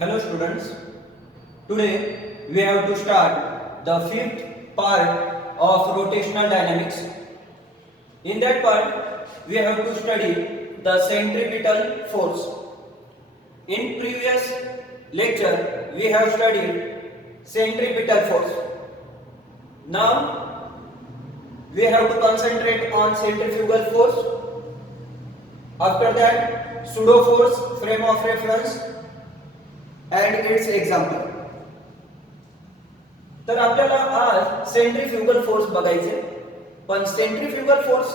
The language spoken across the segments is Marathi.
Hello students, today we have to start the fifth part of rotational dynamics. In that part, we have to study the centripetal force. In previous lecture, we have studied centripetal force. Now, we have to concentrate on centrifugal force. After that, pseudo force, frame of reference, and its example. तर आपल्याला आज सेंट्रीफ्युगल फोर्स बघायचे, पण सेंट्रीफ्युगल फोर्स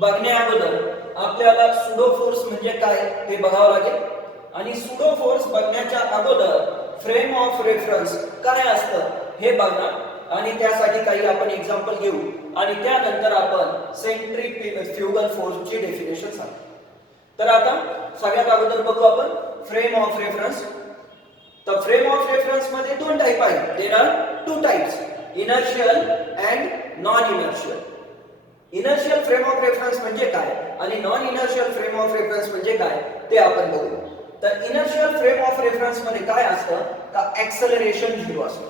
बघण्या अगोदर आपल्याला सुडो फोर्स म्हणजे काय ते बघावं लागेल आणि सुडो फोर्स बघण्याच्या अगोदर फ्रेम ऑफ रेफरन्स काय असतं हे बघणार आणि त्यासाठी काही आपण एक्झाम्पल घेऊ आणि त्यानंतर आपण सेंट्रीफ्युगल फोर्सची डेफिनेशन सांगू. तर आता सगळ्यात अगोदर बघू आपण frame of reference. The frame of reference मध्ये दोन टाइप आहेत. There are two types, inertial and non-inertial. Inertial frame of reference म्हणजे काय आणि non-inertial frame of reference म्हणजे काय ते आपण बघू. तर inertial frame of reference मध्ये काय असतं का acceleration 0 असतं.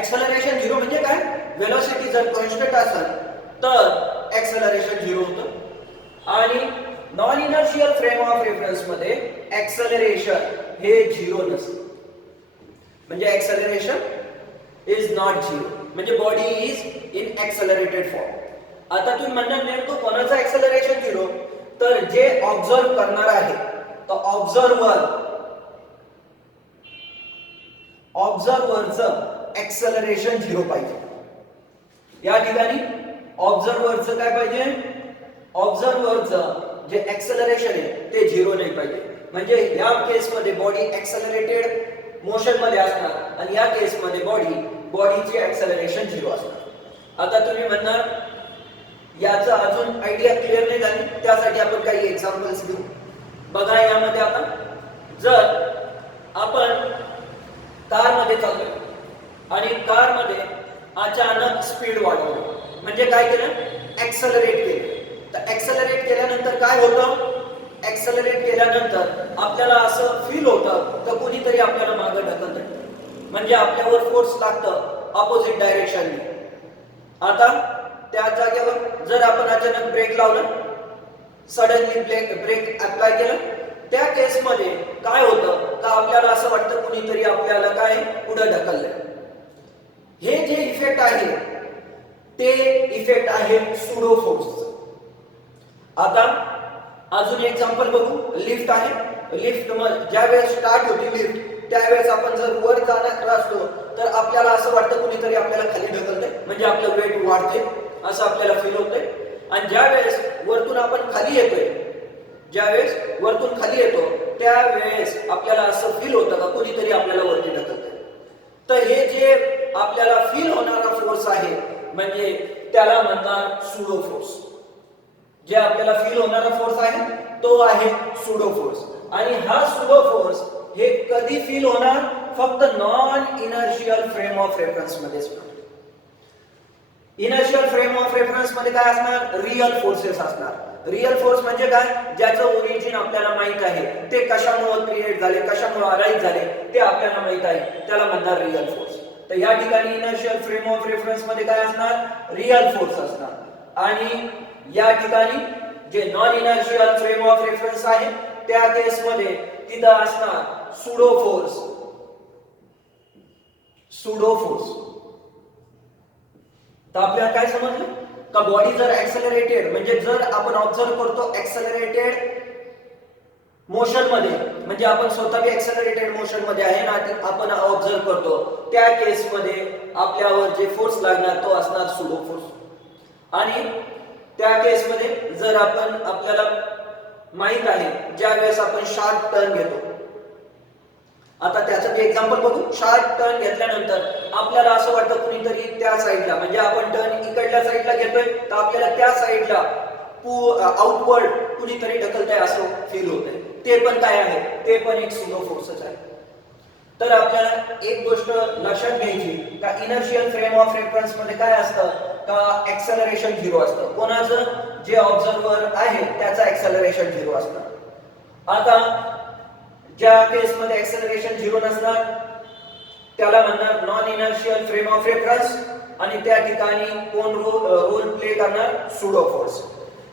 acceleration 0 म्हणजे काय, velocity जर कॉन्स्टंट असेल तर acceleration 0 होतं आणि non-inertial frame of reference मध्ये acceleration हे 0 नसतं. म्हणजे acceleration is not 0, म्हणजे body is in accelerated form. आता तुम्ही म्हणणार नेमकं कोणाचं acceleration 0, तर जे ऑब्झर्व करणार आहे तर ऑब्झर्वरचं acceleration 0 पाहिजे. या ठिकाणी ऑब्झर्वरचं काय पाहिजे, ऑब्झर्वरचं जे acceleration आहे ते 0 नाही पाहिजे. म्हणजे या केस मध्ये बॉडी एक्सेलरेटेड मोशन मध्ये असणार आणि या केस मध्ये बॉडीची एक्सेलरेशन 0 असणार. आता तुम्ही म्हणणार याचा अजून आयडिया क्लिअर नाही झाली, त्यासाठी आपण काही एक्झाम्पल्स घेऊ. बघा यामध्ये आता जर आपण कार मध्ये चाललोय आणि कार मध्ये अचानक स्पीड वाढवली म्हणजे काय केलं, एक्सेलरेट केलं. तर एक्सेलरेट केल्यानंतर काय होतं, एक्सेलरेट केल्यानंतर आपल्याला असं फील होतं तर कोणीतरी आपल्याला मागे ढकलतं, म्हणजे आपल्यावर फोर्स लागतं ऑपोजिट डायरेक्शनने. आता त्या जागेवर जर आपण अचानक ब्रेक लावला, सडनली ब्रेक अप्लाय केला, त्या केस मध्ये काय होतं का आपल्याला असं वाटतं कोणीतरी आपल्याला काय पुढे ढकललंय. हे जे इफेक्ट आहे ते इफेक्ट आहे सुडो फोर्स. आता अजून एक्झाम्पल बघू. लिफ्ट आहे, लिफ्ट ज्या वेळेस स्टार्ट होती लिफ्ट त्यावेळेस आपण जर वर जाणार असतो तर आपल्याला असं वाटतं कुणीतरी आपल्याला खाली ढकलतंय, म्हणजे आपलं वेट वाढते असं आपल्याला फील होतंय. आणि ज्या वेळेस वरतून आपण खाली येतोय, ज्या वेळेस वरतून खाली येतो त्यावेळेस आपल्याला असं फील होतं का कुणीतरी आपल्याला वरती ढकलतंय. तर हे जे आपल्याला फील होणारा फोर्स आहे म्हणजे त्याला म्हणतात सुडो फोर्स. जे आपल्याला फील होणारा फोर्स आहे तो आहे सुडो फोर्स. आणि हा सुडो फोर्स हे कधी फील होणार, फक्त non inertial frame of reference मध्येच. इनर्शियल फ्रेम ऑफ रेफरन्स मध्ये काय असणार, रियल फोर्सेस असणार. रियल फोर्स म्हणजे काय, ज्याचं ओरिजिन आपल्याला माहित आहे, ते कशामुळे क्रिएट झाले, कशामुळे अराईज झाले ते आपल्याला माहित आहे, त्याला म्हणतात रियल फोर्स. तर या ठिकाणी इनर्शियल फ्रेम ऑफ रेफरन्स मध्ये काय असणार, रियल फोर्स असणार. आणि या ठिकाणी जे non inertial frame of reference आहे त्या केस मध्ये तिथं असणार सुडो फोर्स. Sudo force. तर आपल्याला काय समजलं का बॉडी जर एक्सेलरेटेड म्हणजे जर आपण ऑब्झर्व करतो एक्सेलरेटेड मोशन मध्ये, म्हणजे आपण स्वतः बी एक्सेलरेटेड मोशन मध्ये आहे ना, आपण ऑब्झर्व करतो त्या केस मध्ये आपल्यावर जे फोर्स लागणार तो असणार सुडो फोर्स. आणि त्या केस मध्ये जर आपल्याला माहित आहे ज्या वेळेस आपण शार्प टर्न घेतो, आता त्याचं ते एक्झाम्पल बघू. शार्प टर्न घेतल्यानंतर आपल्याला असं वाटतं कुणीतरी त्या साईडला, म्हणजे आपण टर्न इकडल्या साईडला घेतोय तर आपल्याला त्या साईडला आउटवर्ड कुणीतरी ढकलतंय असं फील होतंय. ते पण काय आहे, ते पण एक सुडो फोर्सच आहे. तर आपल्याला एक गोष्ट लक्षात घ्यायची का इनर्शियल फ्रेम ऑफ रेफरन्स मध्ये काय असतं का एक्सेलरेशन 0 असतं. कोणाचं, जे ऑब्झर्वर आहे त्याचा एक्सेलरेशन 0 असतं. आता ज्या केस मध्ये ऍक्सेलरेशन झिरो नसणार त्याला म्हणणार non inertial frame of reference आणि त्या ठिकाणी कोण रोल प्ले करणार सुडो फोर्स.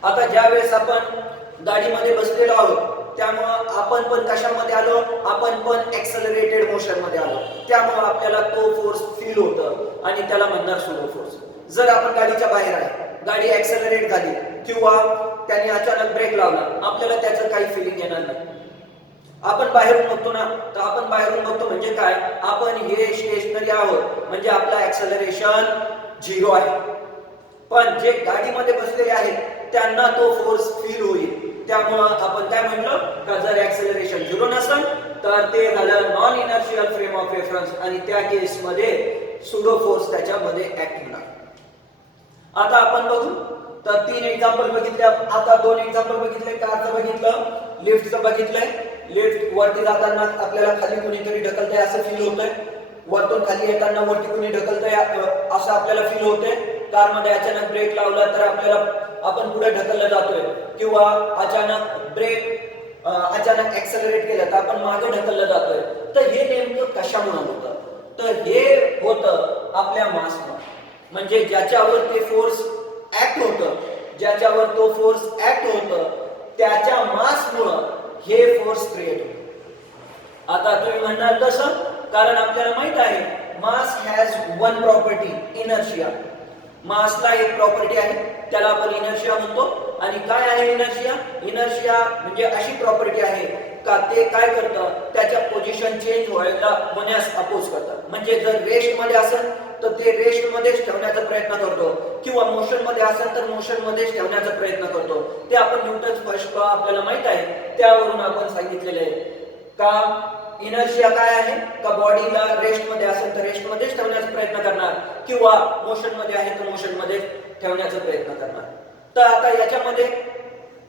आता ज्या वेळेस आपण गाडीमध्ये बसलेलो आहोत त्यामुळे आपण पण कशामध्ये आलो आपण पण एक्सेलरेटेड मोशन मध्ये आलो त्यामुळे आपल्याला तो फोर्स फील होतं आणि त्याला म्हणणार सुडो फोर्स. जर आपण गाडीच्या बाहेर आहे गाडी ऍक्सेलरेट झाली किंवा त्याने अचानक ब्रेक लावला आपल्याला त्याचं काही फिलिंग येणार नाही. आपण बाहेरून बघतो ना तर आपण बाहेरून बघतो म्हणजे काय आपण हे स्टेशनरी आहोत म्हणजे आपला ऍक्सेलरेशन झिरो आहे. पण जे गाडीमध्ये बसलेले आहेत त्यांना तो फोर्स फील होईल त्यामुळे आपण काय म्हटलं का जर ऍक्सेलरेशन झिरो नसेल तर ते झालं non inertial frame of reference आणि त्या केस मध्ये सुडो फोर्स त्याच्यामध्ये ऍक्ट होणार. आता आपण बघू तर 3 एक्झाम्पल बघितले. आता 2 एक्झाम्पल बघितले कारचं बघितलं लिफ्टचं बघितलंय. लिफ्ट वरती जाताना आपल्याला खाली कुणीतरी ढकलतंय असं फील होतंय वरतून खाली येताना वरती कुणी ढकलतंय असं आपल्याला फील होतंय. कारमध्ये अचानक ब्रेक लावला तर आपल्याला आपण पुढे ढकलला जातोय किंवा अचानक ऍक्सेलरेट केलं तर आपण मागे ढकलला जातोय. तर हे नेमकं कशामुळे होतं तर हे होतं आपल्या मासमुळे म्हणजे ज्याच्यावर ते फोर्स ऍक्ट होतं ज्याच्यावर तो फोर्स ऍक्ट होतं त्याच्या मासमुळे हे फोर्स क्रिएट होतं. आता तुम्ही म्हणणार कसं कारण आपल्याला माहित आहे मास हॅज वन प्रॉपर्टी इनर्शिया. मासला एक प्रॉपर्टी आहे त्याला आपण इनर्शिया म्हणतो. आणि काय आहे इनर्शिया? इनर्शिया म्हणजे अशी प्रॉपर्टी आहे का ते काय करतं त्याच्या पोझिशन चेंज होण्यास अपोज करतं. म्हणजे जर रेस्ट मध्ये असेल तर ते रेस्ट मध्येच ठेवण्याचा प्रयत्न करतो किंवा मोशन मध्ये असेल तर मोशन मध्येच ठेवण्याचा प्रयत्न करतो. ते आपण न्यूटन्स फर्स्ट लॉ आपल्याला माहित आहे त्यावरून आपण सांगितलेले आहे का इनर्शिया काय आहे का बॉडीला रेस्ट मध्ये असेल तर रेस्ट मध्येच ठेवण्याचा प्रयत्न करणार किंवा मोशन मध्ये आहे तर मोशन मध्ये ठेवण्याचा प्रयत्न करणार. तर आता याच्यामध्ये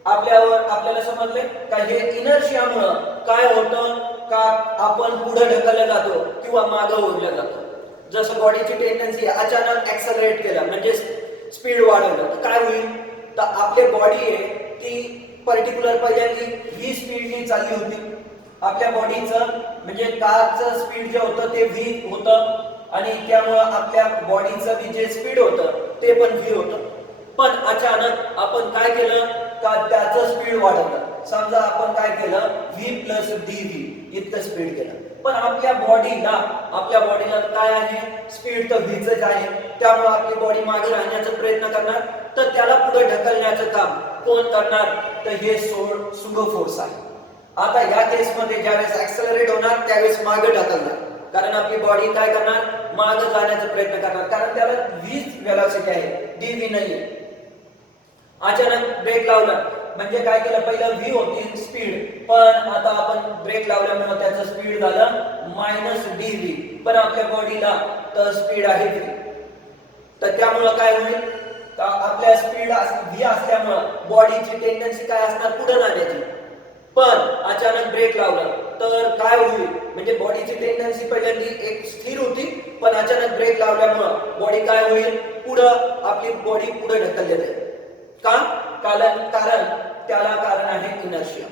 आपल्याला समजले का हे इनर्शियामुळे काय होतं का आपण पुढे ढकलला जातो किंवा मागे ओढला जातो. जसं बॉडीची टेंडन्सी अचानक ऍक्सेलरेट केलं म्हणजे स्पीड वाढवलं तर काय होईल तर आपली बॉडी आहे ती पर्टिक्युलर पहिल्यांदी v स्पीडनी चालली होती. आपल्या बॉडीचं म्हणजे कारचं स्पीड जे होतं ते v होतं आणि त्यामुळे आपल्या बॉडीचं जे स्पीड होतं ते पण v होतं. पण अचानक आपण काय केलं का त्याचं स्पीड वाढवलं. समजा आपण काय केलं v + dv इतकं स्पीड केलं. पण आपल्या बॉडीला काय आहे स्पीड तर vच आहे त्यामुळे आपली बॉडी मागे राहण्याचा प्रयत्न करणार तर त्याला पुढे ढकलण्याचं काम कोण करणार तर हे सुडो फोर्स आहे. आता या केस मध्ये ज्यावेळेस ऍक्सेलरेट होणार त्यावेळेस मागे ढकलणार कारण आपली बॉडी काय करणार मागे जाण्याचा प्रयत्न करणार कारण त्याला v वेलोसिटी आहे dv नाहीये. अचानक ब्रेक लावला म्हणजे काय केलं पहिलं v होती स्पीड पण आता आपण ब्रेक लावल्यामुळे त्याचं स्पीड झालं -dv पण आपल्या बॉडीला तर स्पीड आहे v. तर त्यामुळे काय होईल तर आपल्या स्पीड v असल्यामुळे बॉडीची टेंडन्सी काय असणार पुढे जाण्याची. पण अचानक ब्रेक लावला तर काय होईल म्हणजे बॉडीची टेंडन्सी पहिल्यांदी एक स्थिर होती पण अचानक ब्रेक लावल्यामुळे बॉडी काय होईल पुढे आपली बॉडी पुढे ढकलली जाईल. का कारण त्याला कारण आहे इनर्शिया.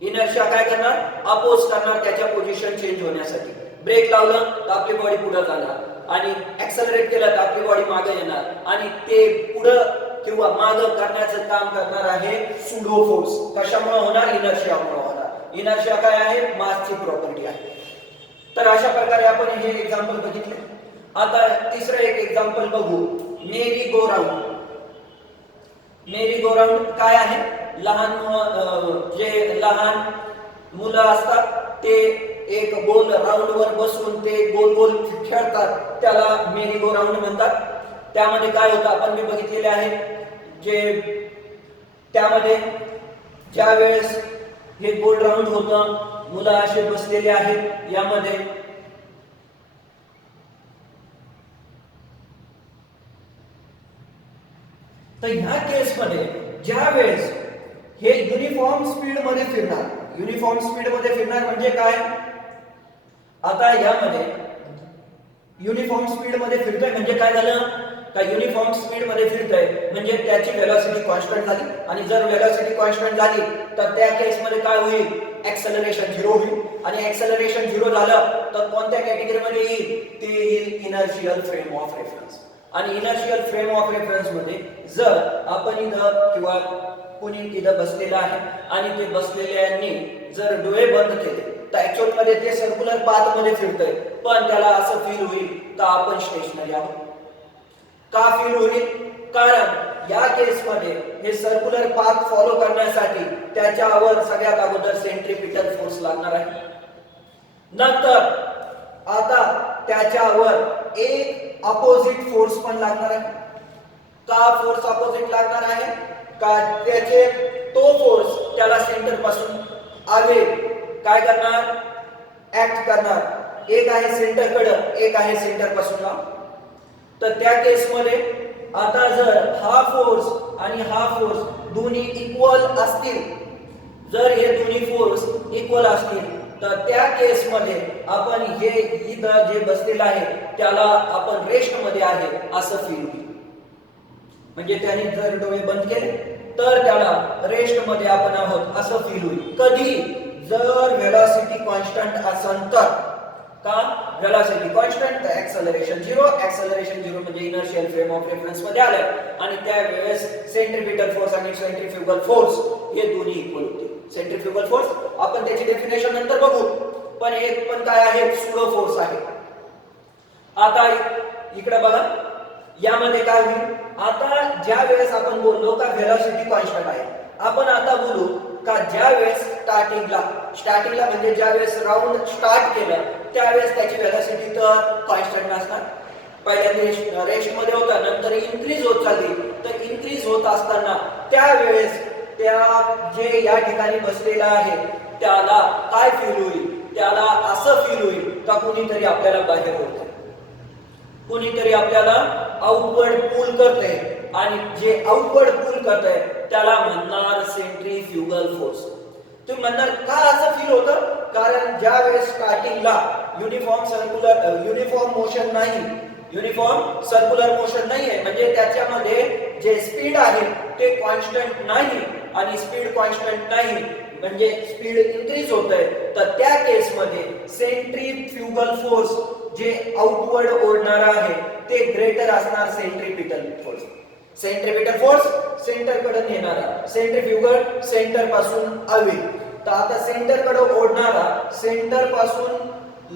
इनर्शिया काय करणार अपोज करणार त्याच्या पोझिशन चेंज होण्यासाठी. ब्रेक लावलं तर आपली बॉडी पुढे जाणार आणि ऍक्सेलरेट केलं तर आपली बॉडी मागे येणार आणि ते पुढे किंवा मागे करण्याचं काम करणार आहे सुडो फोर्स. कशामुळे होणार इनर्शियामुळे होणार. इनर्शिया काय आहे मासची प्रॉपर्टी आहे. तर अशा प्रकारे आपण हे एक्झाम्पल बघितले. आता तिसरं एक एक्झाम्पल बघू मेरी गो राऊंड. मेरी गो राऊंड काय आहे जे लहान मुलं असतात ते एक गोल राऊंड वर बसून ते गोल गोल खेळतात त्याला मेरी गो राऊंड म्हणतात. त्यामध्ये काय होतं आपण मी बघितलेले आहे जे त्यामध्ये ज्या वेळेस हे गोल राऊंड होतं मुलं असे बसलेले आहेत यामध्ये तर ह्या केस मध्ये ज्या वेळेस हे युनिफॉर्म स्पीड मध्ये फिरणार म्हणजे काय आता यामध्ये युनिफॉर्म स्पीड मध्ये फिरतोय म्हणजे काय झालं का युनिफॉर्म स्पीड मध्ये फिरतंय म्हणजे त्याची वेलोसिटी कॉन्स्टंट झाली, आणि जर वेलोसिटी कॉन्स्टंट झाली तर त्या केस मध्ये काय होईल, एक्सेलरेशन 0 होईल, आणि एक्सेलरेशन 0 झालं तर कोणत्या कॅटेगरी मध्ये येईल, ते येईल इनर्शियल फ्रेम ऑफ रेफरन्स. आणि इनर्शियल फ्रेम ऑफ रेफरन्स मध्ये जर आपण इथं किंवा कोणी तिथं बसलेलं आहे आणि ते बसलेल्यांनी जर डोळे बंद केले तर ऍक्च्युअल मध्ये ते सर्क्युलर पाथ मध्ये फिरतंय, पण त्याला असं फील होईल का आपण स्टेशनरी आहोत. का फील होईल, कारण या केस मध्ये हे सर्क्युलर पाथ फॉलो करण्यासाठी त्याच्यावर सगळ्यात अगोदर सेंट्रिपिटल फोर्स लागणार आहे. नंतर आता त्याच्यावर एक अपोजिट फोर्स पण लागणार आहे. का फोर्स अपोजिट लागणार आहे, का त्याचे तो फोर्स त्याला सेंटर पासून आगे काय करणार, ऍक्ट करणार. एक आहे सेंटर कडे, एक आहे सेंटर पासून लांब. तर त्या केस मध्ये आता जर हा फोर्स आणि हा फोर्स दोन्ही इक्वल असतील, जर हे दोन्ही फोर्स इक्वल असतील तर त्या केस मध्ये आपण हे इथं जे बसलेलं आहे त्याला आपण रेस्ट मध्ये आहे असं फील होईल. म्हणजे त्याने जर डोळे बंद केले तर त्याला रेस्ट मध्ये आपण आहोत असं फील होईल. कधी, जर वेलोसिटी कॉन्स्टंट असेल तर. का, वेलोसिटी कॉन्स्टंट तर एक्सेलरेशन 0, एक्सेलरेशन 0 म्हणजे इनर्शियल फ्रेम ऑफ रेफरन्स मध्ये आलं, आणि त्यावेळेस सेंट्रिपिटल फोर्स आणि सेंट्रिफ्युगल फोर्स हे दोन्ही इक्वल होते. सेंट्रिफ्युगल फोर्स आपण त्याची डेफिनेशन नंतर बघू, पण एक पण काय आहे, सुडो फोर्स आहे. आता इकडे बघा, यामध्ये काय होईल, आता ज्या वेळेस आपण बोललो का वेलोसिटी कॉन्स्टंट आहे, आपण आता बोलू का ज्या वेळेस स्टार्टिंगला म्हणजे ज्या वेळेस राऊंड स्टार्ट केलं त्यावेळेस त्याची वेलोसिटी तर कॉन्स्टंट नसणार. पहिल्यांदा रेस्ट मध्ये होता, नंतर इन्क्रीज होत चालली, तर इन्क्रीज होत असताना त्यावेळेस त्या जे या ठिकाणी बसलेला आहे त्याला काय फील होईल, त्याला असं फील होईल का कुणीतरी आपल्याला बाहेर ओढतंय, कुणीतरी आपल्याला आउटवर्ड पुल करतंय, आणि जे आउटवर्ड पुल करतंय त्याला म्हणणार सेंट्रिफ्युगल फोर्स. तुम्ही म्हणणार का असं फील होतं, कारण ज्या वेळेस स्टार्टिंगला युनिफॉर्म सर्क्युलर मोशन नाही आहे, म्हणजे त्याच्यामध्ये जे स्पीड आहे ते कॉन्स्टंट नाही, आणि स्पीड कॉन्स्टंट नाही म्हणजे स्पीड इन्क्रीज होतंय, तर त्या केस मध्ये सेंट्रिफ्युगल फोर्स जे आउटवर्ड ओढणारा आहे ते ग्रेटर असणार centripetal force. Centripetal force centre कडे नेणारा, सेंट्रिफ्युगल सेंटर पासून अवे. तर आता सेंटर कडे ओढणारा सेंटर पासून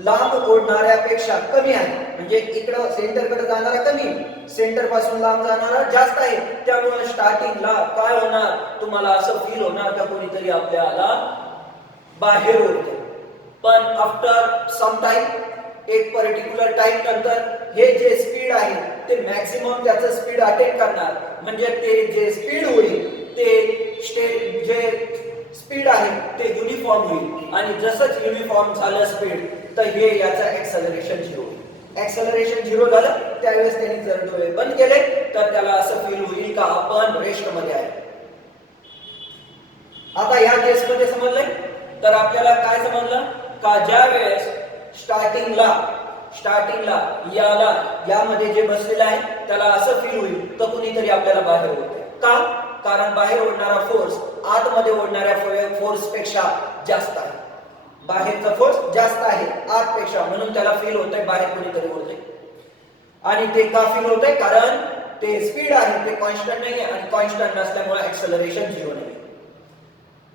लांब ओढणाऱ्यापेक्षा कमी आहे, म्हणजे इकडे सेंटर कडे जाणारा कमी, सेंटर पासून लांब जाणारा जास्त आहे. त्यामुळे स्टार्टिंगला काय होणार, तुम्हाला असं फील होणार का कोणीतरी आपल्याला बाहेर ओढते. पण आफ्टर सम टाइम, एक पर्टिक्युलर टाइम नंतर हे जे स्पीड आहे ते मॅक्सिमम त्याचं स्पीड अटेन करणार, म्हणजे ते जे स्पीड होईल ते जे स्पीड आहे ते युनिफॉर्म होईल, आणि जसंच युनिफॉर्म झालं स्पीड तर हे याचा एक्सेलरेशन 0 होईल. एक्सेलरेशन 0 झालं त्यावेळेस त्यांनी जर डोळे बंद केले तर त्याला असं फील होईल का आपण रेस्ट मध्ये आहे. आता या केस मध्ये समजलंय, तर आपल्याला काय समजलं का ज्या वेळेस स्टार्टिंगला यामध्ये जे बसलेलं आहे त्याला असं फील होईल तर कुणीतरी आपल्याला बाहेर ओढतंय. का, कारण बाहेर ओढणारा फोर्स आतमध्ये ओढणाऱ्या फोर्स पेक्षा जास्त आहे. बाहेरचा फोर्स जास्त आहे आतपेक्षा, म्हणून त्याला फील होतंय बाहेर कोणीतरी ओढतंय. आणि ते का फील होतंय, कारण ते स्पीड आहे ते कॉन्स्टंट नाही आहे, आणि कॉन्स्टंट नसल्यामुळे एक्सेलरेशन 0 नाही.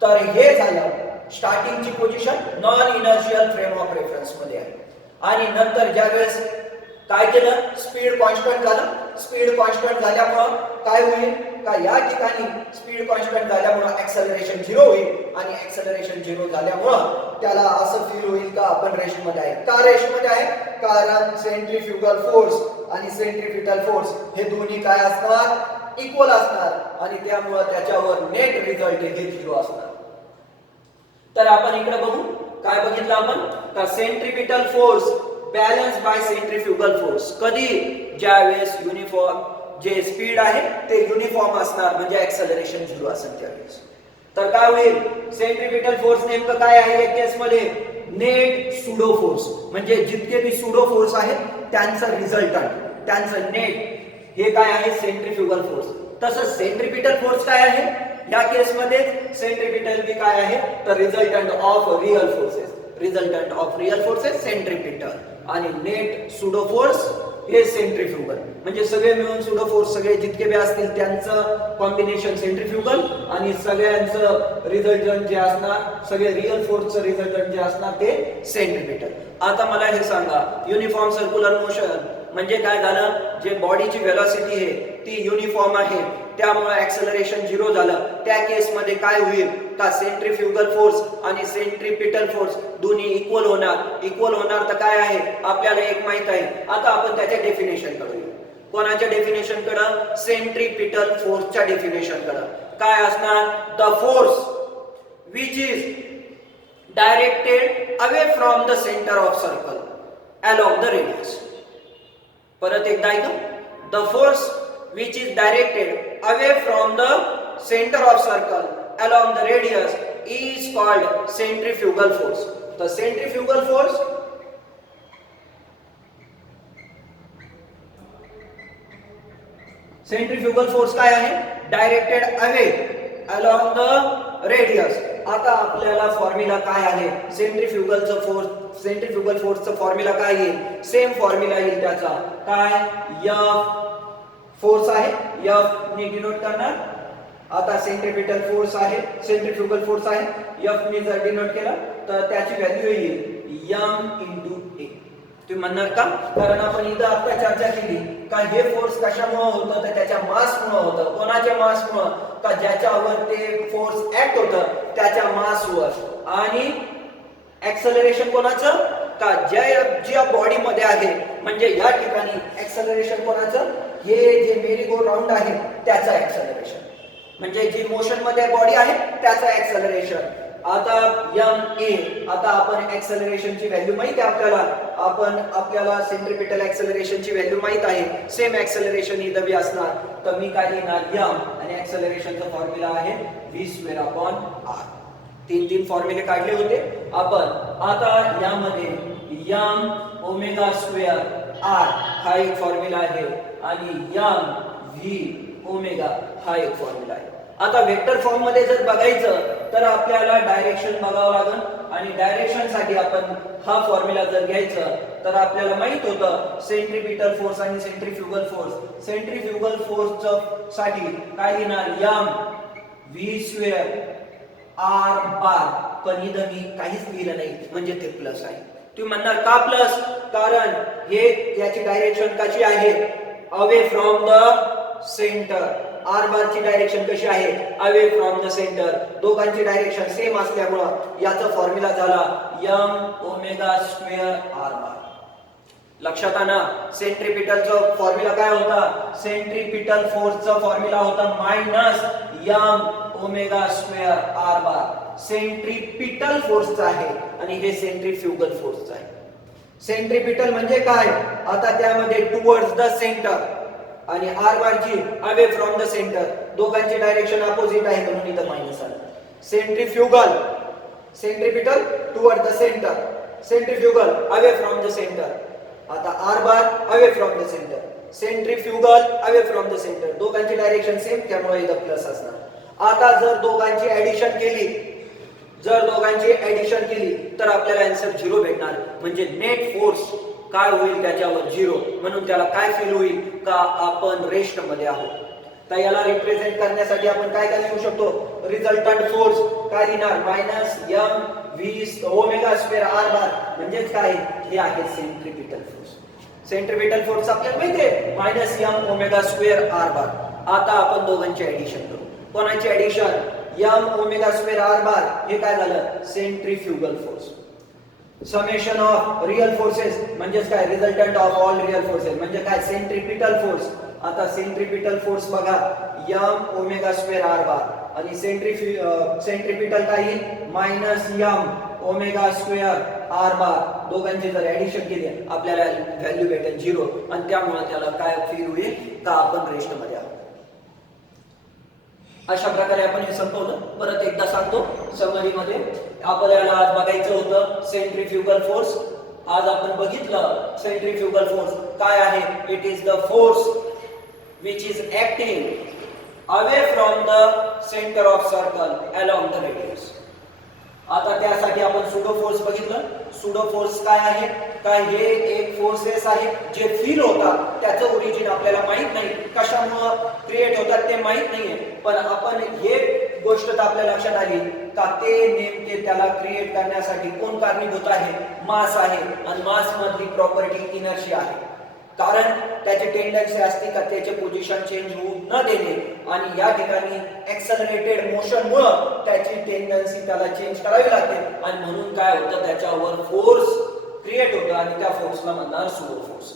तर हे झालं स्टार्टिंगची position non inertial frame of reference मध्ये आहे. आणि नंतर ज्या वेळेस काय केलं, स्पीड कॉन्स्टंट झालं. स्पीड कॉन्स्टंट झाल्यामुळं काय होईल का या ठिकाणी स्पीड कॉन्स्टंट झाल्यामुळं एक्सेलरेशन 0 होईल, आणि एक्सेलरेशन 0 झाल्यामुळं त्याला असं फील होईल का आपण रेस्ट मध्ये आहे. का रेस्ट मध्ये आहे, कारण सेंट्रिफ्युगल फोर्स आणि सेंट्रिपिटल फोर्स हे दोन्ही काय असणार, इक्वल असणार, आणि त्यामुळं त्याच्यावर नेट रिझल्ट हे 0 असणार. तर आपण इकडे बघू काय बघितलं आपण, का centripetal force balance by centrifugal force. कधी, ज्यावेळेस युनिफॉर्म जे स्पीड आहे ते युनिफॉर्म असणार, म्हणजे एक्सेलरेशन 0 असेल त्यावेळेस. तर काय होईल, सेंट्रिपिटल फोर्स नेमकं काय आहे या केस मध्ये, नेट सुडो फोर्स, म्हणजे जितके बी सुडो फोर्स आहेत त्यांचा रिझल्टंट, त्यांचं नेट हे काय आहे सेंट्रीफ्युगल फोर्स. तसंच सेंट्रिपिटल फोर्स काय आहे या केसमध्ये सेंट्रिपिटल बी काय आहे तर resultant of real forces. Resultant of real forces centripetal आणि नेट सुडो फोर्स हे सेंट्रिफ्युगल. म्हणजे सगळे मिळून सुडो फोर्स सगळे जितके बी असतील त्यांचं कॉम्बिनेशन सेंट्रिफ्युगल आणि सगळ्यांचं रिझल्टंट जे असणार सगळे रियल फोर्सचं रिझल्टंट जे असणार ते सेंट्रिपिटल. आता मला हे सांगा युनिफॉर्म सर्क्युलर मोशन म्हणजे काय झालं जे बॉडीची वेलोसिटी आहे ती युनिफॉर्म आहे त्यामुळे ऍक्सेलरेशन 0 झालं. त्या केस मध्ये काय होईल का सेंट्रिफ्युगल फोर्स आणि सेंट्रिपिटल फोर्स दोन्ही इक्वल होणार. इक्वल होणार तर काय आहे आपल्याला एक माहित आहे. आता आपण त्याच्या डेफिनेशन कडे येऊ. कोणाच्या डेफिनेशन कडे सेंट्रिपिटल फोर्सच्या डेफिनेशन कडे. काय असणार the force which is directed away from the centre of circle along the radius. परत एकदा ऐका the force which is directed away from the center of circle along the radius is called centrifugal force. The centrifugal force काय आहे directed away along the radius. आता आपल्याला फॉर्म्युला काय आहे सेंट्रिफ्युगलचं फोर्स सेंट्रिफ्युगल फोर्सचं फॉर्म्युला काय येईल सेम फॉर्म्युला येईल त्याचा काय F फोर्स आहे F ने डिनोट करणार. आता सेंट्रिपिटल फोर्स आहे सेंट्रिफ्युगल फोर्स आहे F ने जर डिनोट केला तर त्याची व्हॅल्यू येईल m * a. तुम्ही म्हणणार का कारण आपण इथं आता चर्चा केली का हे फोर्स कशामुळे होतं तर त्याच्या मासमुळे होतं. कोणाच्या मासमुळे का ज्याच्यावर ते फोर्स ऍक्ट होतं त्याच्या मासवर. आणि ऍक्सेलरेशन कोणाचं का ज्या बॉडी मध्ये आहे म्हणजे या ठिकाणी ऍक्सेलरेशन कोणाचं हे जे मेरी गो राऊंड आहे त्याचं ऍक्सेलरेशन म्हणजे जी मोशन मध्ये बॉडी आहे त्याचं ऍक्सेलरेशन. आता ma आता आपण ऍक्सेलरेशनची व्हॅल्यू माहित आहे आपल्याला सेंट्रिपिटल ऍक्सेलरेशनची व्हॅल्यू माहित आहे. सेम ऍक्सेलरेशन इथं बी असणार तर मी काय लिहिणार m आणि ऍक्सेलरेशनचा फॉर्म्युला आहे v²/r. तीन फॉर्म्युले काढले होते आपण. आता यामध्ये m ω²r हा एक फॉर्म्युला आहे आणि v हा एक फॉर्म्युला आहे. आता वेक्टर फॉर्म मध्ये जर बघायचं तर आपल्याला डायरेक्शन बघावं लागेल आणि डायरेक्शन साठी आपण हा फॉर्म्युला जर घ्यायचं तर आपल्याला माहित होतं सेंट्रिपिटल फोर्स आणि सेंट्रिफ्युगल फोर्स. सेंट्रिफ्युगल फोर्स साठी काय लिहिणार m v²r बार. पण इथं मी काहीच लिहिलं नाही म्हणजे ते प्लस आहे. तुम्ही म्हणणार का प्लस कारण हे याची डायरेक्शन कशी आहे away from the centre. R bar ची डायरेक्शन कशी आहे अवे फ्रॉम द सेंटर. दोघांची डायरेक्शन सेम असल्यामुळे याचा फॉर्म्युला झाला m ω²r बार. लक्षात आणा सेंट्रिपिटलचा फॉर्म्युला काय होता सेंट्रिपिटल फोर्सचा फॉर्म्युला होता -m ω²r बार. सेंट्रिपिटल फोर्सचा आहे आणि हे सेंट्रिफ्युगल फोर्सचा आहे. सेंट्रिपिटल म्हणजे काय आता त्यामध्ये टुवर्ड्स द सेंटर आणि आर बारची अवे फ्रॉम द सेंटर. दोघांची डायरेक्शन अपोजिट आहे म्हणून इथं मायनस आलं. Centripetal toward the centre centrifugal away from the centre. आता R bar away from the centre centrifugal away from the centre. दोघांची डायरेक्शन सेम त्यामुळे इथं प्लस असणार. आता जर दोघांची ऍडिशन केली तर आपल्याला आन्सर 0 भेटणार म्हणजे नेट फोर्स काय होईल त्याच्यावर 0. म्हणून त्याला काय फील होईल का आपण रेस्ट मध्ये आहोत. तर याला रिप्रेझेंट करण्यासाठी आपण काय लिहू शकतो रिझल्टंट फोर्स काय लिहिणार -m v²r बार म्हणजे काय हे आहे सेंट्रिपिटल फोर्स. सेंट्रिपिटल फोर्स आपल्याला माहिती आहे -m ω²r बार. आता आपण दोघांची ऍडिशन करू. कोणाची ऍडिशन m ω²r बार हे काय झालं centrifugal force. Summation of real forces म्हणजे काय resultant of all real forces म्हणजे काय सेंट्रिपिटल फोर्स. आता सेंट्रिपिटल फोर्स बघा m ω²r बार आणि सेंट्रिपिटल काय -m ω²r बार. दोघांची जर ऍडिशन केली आपल्याला व्हॅल्यू भेटेल 0 आणि त्यामुळे त्याला काय फील होईल का आपण रेस्ट मध्ये आहोत. अशा प्रकारे आपण हे संपवलं. परत एकदा सांगतो समरी मध्ये आपल्याला आज बघायचं होतं सेंट्रिफ्युगल फोर्स. आज आपण बघितलं सेंट्रिफ्युगल फोर्स काय आहे. It is the force which is acting away from the center of circle along the radius. आता त्यासाठी आपण सुडो फोर्स बघितलं. सुडो फोर्स काय आहे? काय हे एक फोर्सेस आहे जे फील होतात, त्याचं ओरिजिन आपल्याला माहित नाही, कशामुळे क्रिएट होतात ते माहित नाहीये, पण आपण हे गोष्ट तर आपल्या लक्षात आली का ते नेमके त्याला क्रिएट करण्यासाठी कोण कारणीभूत आहे? मास आहे. आणि मास मधली प्रॉपर्टी इनर्शिया आहे. कारण त्याची टेंडन्सी असते का त्याचे पोझिशन चेंज होऊ न देणे, आणि या ठिकाणी एक्सेलरेटेड मोशन मुळे त्याची टेंडन्सी त्याला चेंज करावी लागते, आणि म्हणून काय होतं? त्याच्यावर फोर्स क्रिएट होतं, आणि त्या फोर्सला म्हणणार सुडो फोर्स.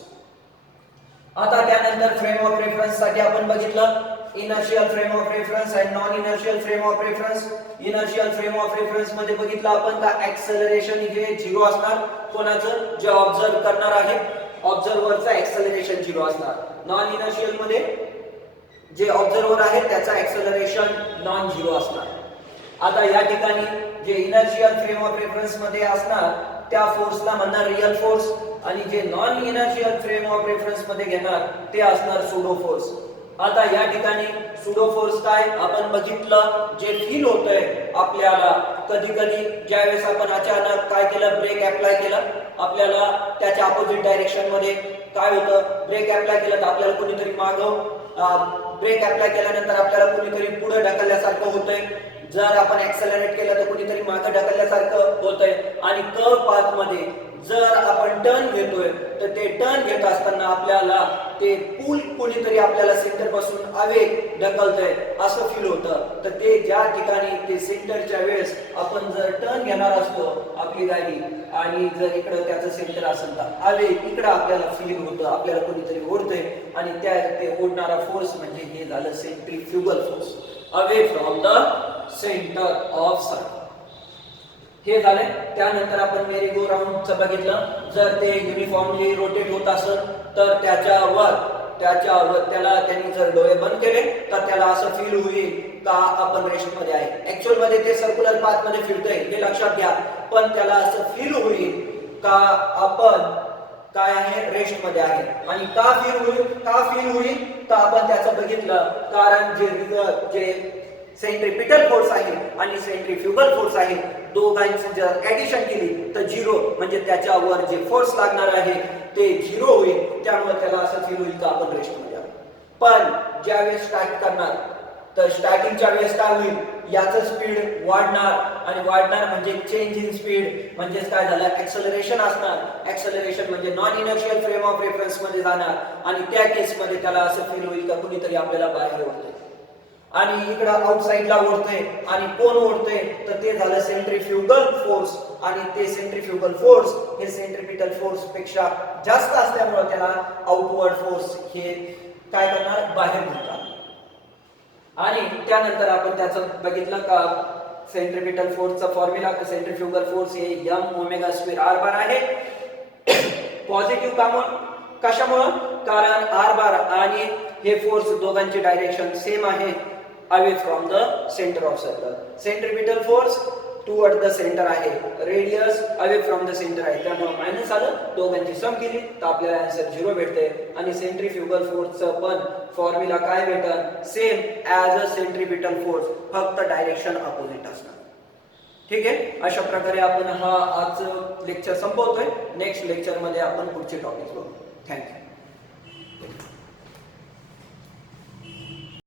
आता त्यानंतर फ्रेम ऑफ रेफरन्स साठी आपण बघितलं इनर्शियल फ्रेम ऑफ रेफरन्स आणि non inertial frame of reference. Inertial frame of reference मध्ये बघितलं आपण का एक्सेलरेशन हे 0 असणार. कोणाचं? जे ऑब्झर्व करणार आहे, ऑब्झर्वरचा एक्सेलरेशन 0 असणार. नॉन इनर्शियल मध्ये जे ऑब्झर्वर आहे त्याचा एक्सेलरेशन नॉन 0 असणार. आता या ठिकाणी जे इनर्शियल फ्रेम ऑफ रेफरन्स मध्ये असणार त्या फोर्सला म्हणणार रियल फोर्स, आणि जे non inertial frame of reference मध्ये घेणार ते असणार सुडो फोर्स. आता या ठिकाणी सुडो फोर्स काय आपण बघितलं, जे फील होतंय आपल्याला कधी कधी ज्यावेळेस आपण अचानक काय केलं, ब्रेक अप्लाय केला, आपल्याला त्याच्या अपोजिट डायरेक्शन मध्ये काय होतं, ब्रेक अप्लाय केला तर आपल्याला कोणीतरी मागं, ब्रेक अप्लाय केल्यानंतर आपल्याला कोणीतरी पुढे ढकलल्यासारखं होतंय, जर आपण एक्सेलरेट केलं तर कोणीतरी मागे ढकलल्यासारखं होतंय. आणि कर्व पाथ मध्ये जर आपण टर्न घेतोय तर ते टर्न घेत असताना आपल्याला ते पूल कोणीतरी आपल्याला सेंटर पासून अवे ढकलतंय असं फील होतं. तर ते ज्या ठिकाणी ते सेंटरच्या वेळेस आपण जर टर्न घेणार असतो आपली गाडी, आणि जर इकडे त्याचं सेंटर असेल तर अवे इकडे आपल्याला फील होतं, आपल्याला कोणीतरी ओढतंय, आणि त्या ते ओढणारा फोर्स म्हणजे हे झालं centrifugal force away from the centre of circle. हे झाले. त्यानंतर आपण मेरी गो राऊंडचं बघितलं. जर ते युनिफॉर्मली रोटेट होत असेल तर त्याच्यावर त्याला त्यांनी जर डोळे बंद केले तर त्याला असं फील होईल का आपण रेस्ट मध्ये आहे. ऍक्च्युअल मध्ये ते सर्क्युलर पाथ मध्ये फिरतंय हे लक्षात घ्या, पण त्याला असं फील होईल का आपण काय आहे, रेस्ट मध्ये आहे. आणि का फील होईल तर आपण त्याचं बघितलं, कारण जे सेंट्रीपिटल फोर्स आहे आणि सेंट्रीफ्युगल फोर्स आहे दोघांची जर ऍडिशन केली तर 0 म्हणजे त्याच्यावर जे फोर्स लागणार आहे ते 0 होईल. त्यामुळे त्याला असं फील होईल का आपण रेस्ट मध्ये आहोत. पण ज्यावेळेस स्टार्ट करणार तर स्टार्टिंगच्या वेळेस काय होईल, याचं स्पीड वाढणार, आणि वाढणार म्हणजे चेंज इन स्पीड म्हणजे काय झालं, एक्सेलरेशन असणार. एक्सेलरेशन म्हणजे non inertial frame of reference मध्ये जाणार, आणि त्या केस मध्ये त्याला असं फील होईल का कुणीतरी आपल्याला बाहेर ओढतंय, आणि इकडे आउटसाइडला ओढतंय. आणि कोण ओढतंय तर ते झालं सेंट्रीफ्युगल फोर्स, आणि ते सेंट्रीफ्युगल फोर्स हे सेंट्रीपिटल फोर्स पेक्षा जास्त असल्यामुळे त्याला आउटवर्ड फोर्स हे काय करणार, बाहेर घेणार. आणि त्यानंतर आपण त्याचं बघितलं का सेंट्रीपिटल फोर्सचा फॉर्म्युला, सेंट्रीफ्युगल फोर्स हे m ओमेगा स्क्वेअर r बार आहे. पॉझिटिव्ह कशामुळे, कारण r बार आणि हे फोर्स दोघांची डायरेक्शन सेम आहे, away from the centre of circle. Centripetal force toward the centre आहे, radius away from the centre आहे, त्यामुळे मायनस आलं, दोघांची सम केली तर आपल्याला आन्सर 0 भेटते. आणि सेंट्रीफ्युगल फोर्सचं पण फॉर्म्युला काय भेटल, same as a centripetal force, फक्त डायरेक्शन अपोजिट असणार. ठीक आहे. अशा प्रकारे आपण हा आज लेक्चर संपवतोय. नेक्स्ट लेक्चर मध्ये आपण पुढचे टॉपिक बघू. थँक्यू.